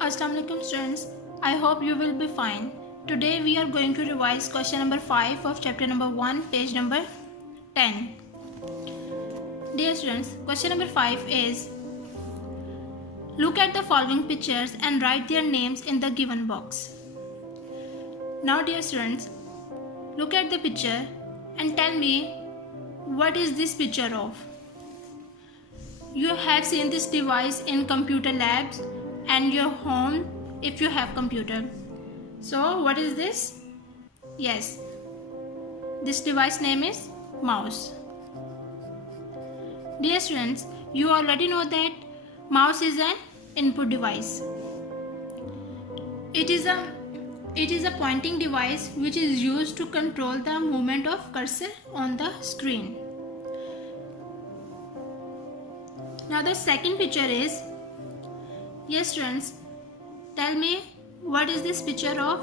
Assalamualaikum students, I hope you will be fine. Today we are going to revise question number 5 of chapter number 1, page number 10. Dear students, question number 5 is, look at the following pictures and write their names in the given box. Now dear students, look at the picture and tell me what is this picture of. You have seen this device in computer labs and your home if you have computer. So what is this? Yes, this device name is mouse. Dear students, you already know that mouse is an input device. It is a pointing device which is used to control the movement of cursor on the screen. Now the second picture is, yes students, tell me what is this picture of?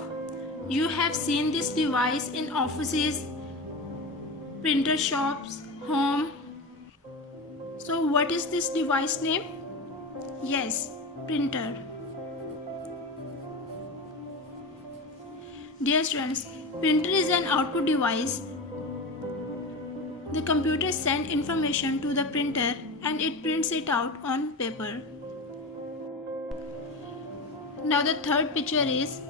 You have seen this device in offices, printer shops, home. So what is this device name? Yes, printer. Dear students, printer is an output device. The computer sends information to the printer and it prints it out on paper. Now the third picture is,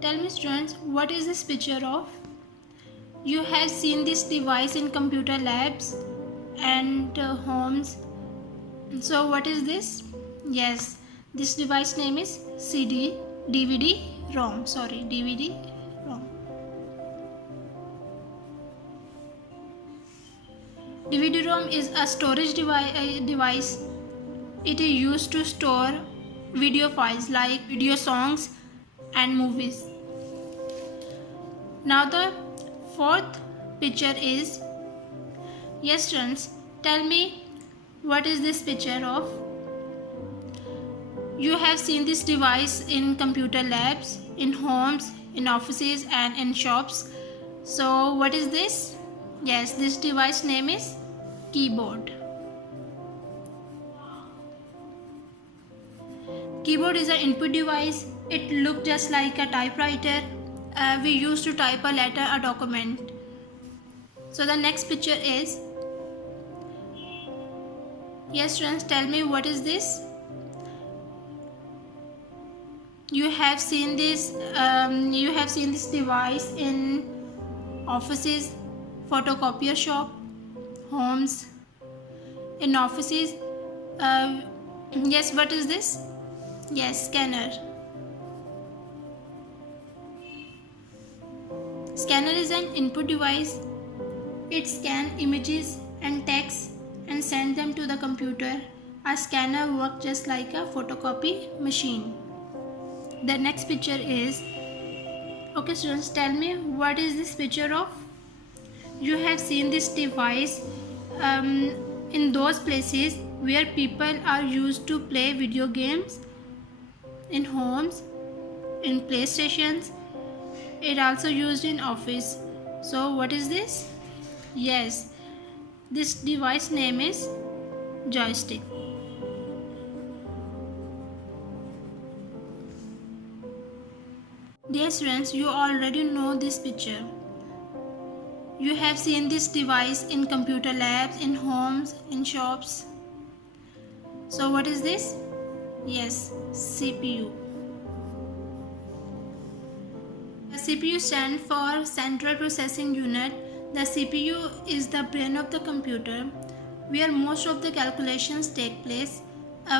tell me students, what is this picture of? You have seen this device in computer labs and homes. So what is this? Yes, this device name is DVD-ROM. DVD-ROM is a storage device. It is used to store video files like video songs and movies. Now the fourth picture is, yes students, tell me what is this picture of? You have seen this device in computer labs, in homes, in offices and in shops. So what is this? Yes, this device name is keyboard. Keyboard is an input device. It looks just like a typewriter. We used to type a letter, a document. So the next picture is, yes students, tell me what is this? You have seen this device in offices, photocopier shop, homes, in offices. Yes, what is this? Yes, scanner. Scanner is an input device. It scans images and text and sends them to the computer. A scanner works just like a photocopy machine. The next picture is, okay students, tell me what is this picture of? You have seen this device in those places where people are used to play video games, in homes, in playstations. It also used in office. So what is this? Yes, this device name is joystick. Dear students, you already know this picture. You have seen this device in computer labs, in homes, in shops. So what is this? Yes, CPU. The CPU stands for Central Processing Unit. The CPU is the brain of the computer where most of the calculations take place.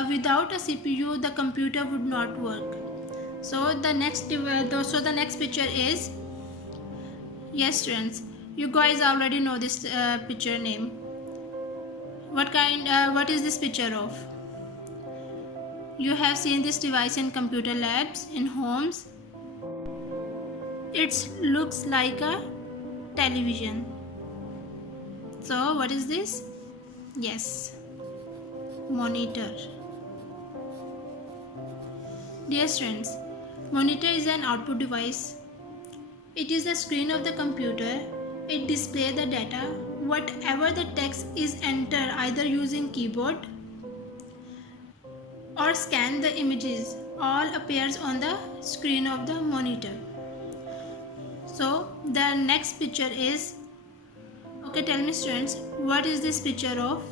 Without a CPU, the computer would not work. So the next picture is, yes students, you guys already know this picture name. What is this picture of? You have seen this device in computer labs, in homes. It looks like a television. So what is this? Yes, monitor. Dear students, monitor is an output device. It is the screen of the computer. It displays the data. Whatever the text is entered either using keyboard or scan the images all appears on the screen of the monitor. So the next picture is, okay, tell me students, what is this picture of?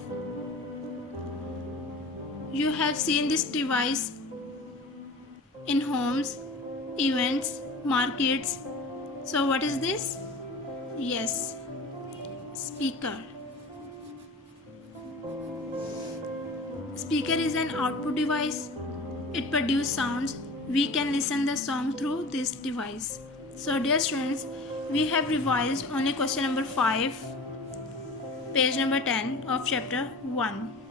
You have seen this device in homes, events, markets. So what is this? Yes, speaker. Speaker is an output device. It produces sounds. We can listen the song through this device. So dear students, we have revised only question number 5, page number 10 of chapter 1.